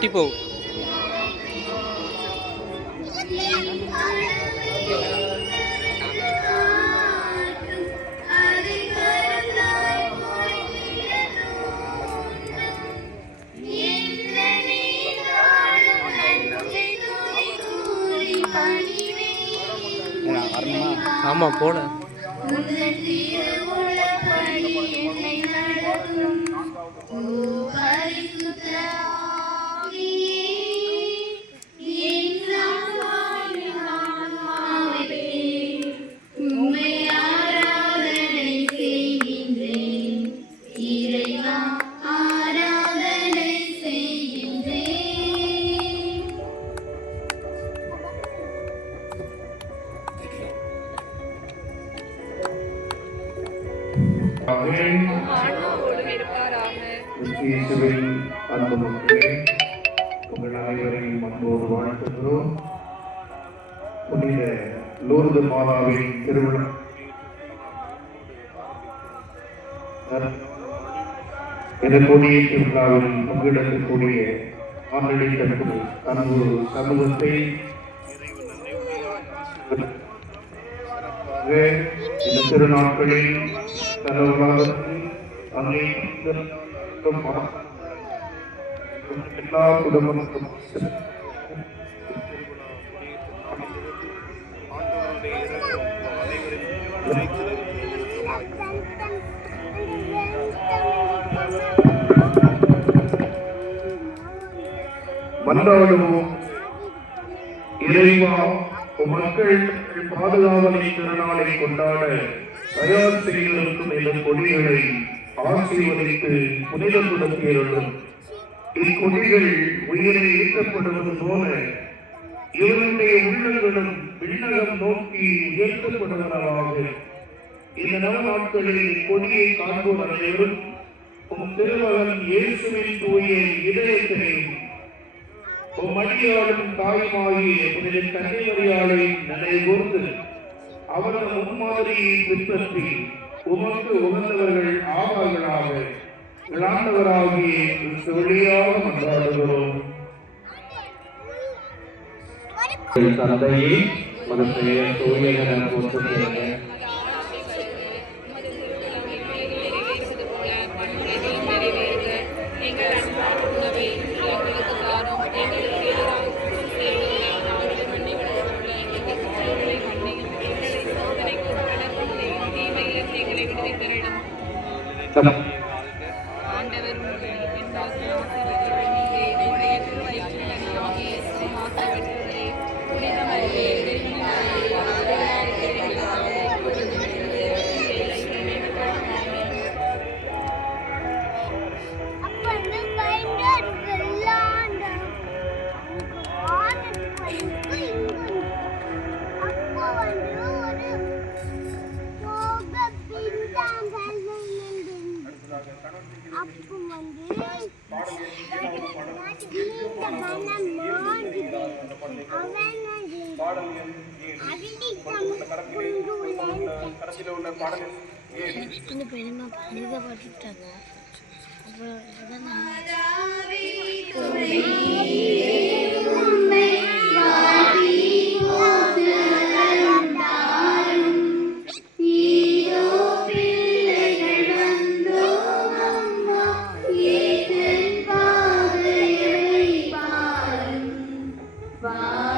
ஒட்டி போகும் ஆமாம் போட. உங்கள் அனைவரையும் அன்போடு வாழ்த்துகிறோம். புனித லூர்து மாதாவின் திருவிழா. இந்த திருவிழாவில் பங்கெடுக்கக்கூடிய ஆண்டளித்த அன்பு சமூகத்தை இந்த திருநாட்களில் தலைவராக அனைத்தும் எல்லா குடும்பங்களும் மன்றாடுவோம் இறைவா மக்கள் பாதுகாவலை திருநாளை கொண்டாட தயார் செய்திருக்கும் இந்த கொடிகளை ஆசீர்வதித்து புனிதப்படுத்தியிருந்தும் இக்கொடிகள் உயிரை ஈர்க்கப்படுவது போல இவருடைய உள்ளங்களும் விண்ணகம் நோக்கி உயர்த்தப்படுவதாக இந்த நவ நாட்களில் கொடியை காண்போர் அனைவரும் உம் திருமகன் இயேசுவின் தூய இதயத்தையும் உம் அடியாளும் தாயுமாகிய புனித கன்னிமரியாளை நினைவுகூர்ந்து அவரது முன்மாதிரியை பின்பற்றி உமக்கு உகந்தவர்கள் ஆவார்களாக. விளாண்டவராகி சொல்லியாக மன்றாடுகிறோம். தந்தையே மது பெயர் தூயன போற்றுகிறேன் करायला പെട്ടെന്ന് പെരുമ പണിതപ്പെട്ടിട്ടാണ് അപ്പോൾ Bye.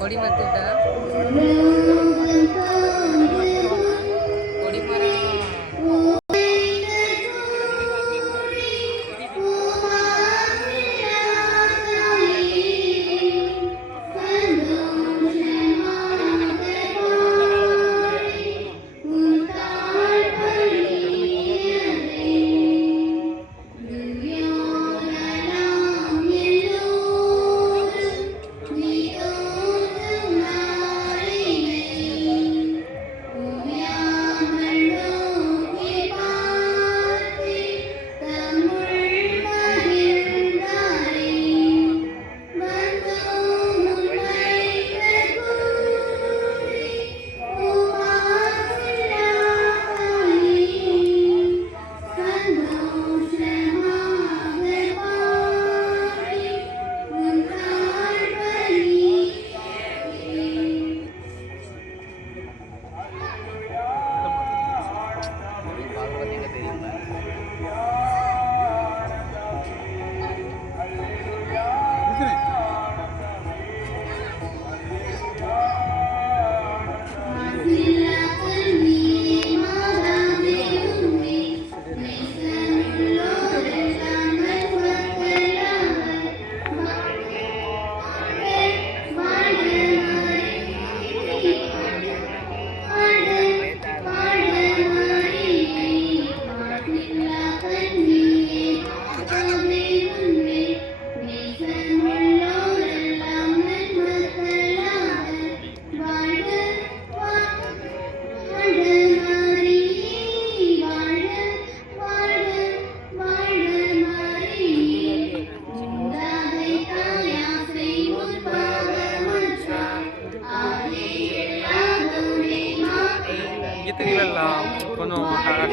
ಹೊಡಿ ಮತ್ತಿದ್ದ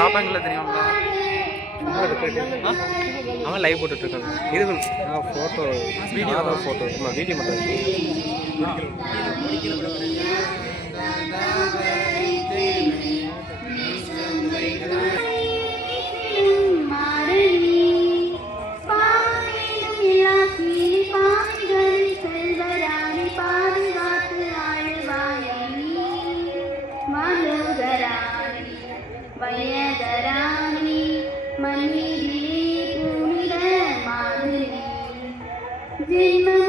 கொஞ்சம் டாப் ஆங்கிள் தெரியும்ல ஆ? அவன் லைவ் போட்டுட்டு இருக்கான் இது ஃபோட்டோ வீடியோ ஃபோட்டோ வீடியோ மட்டும் Dreamer.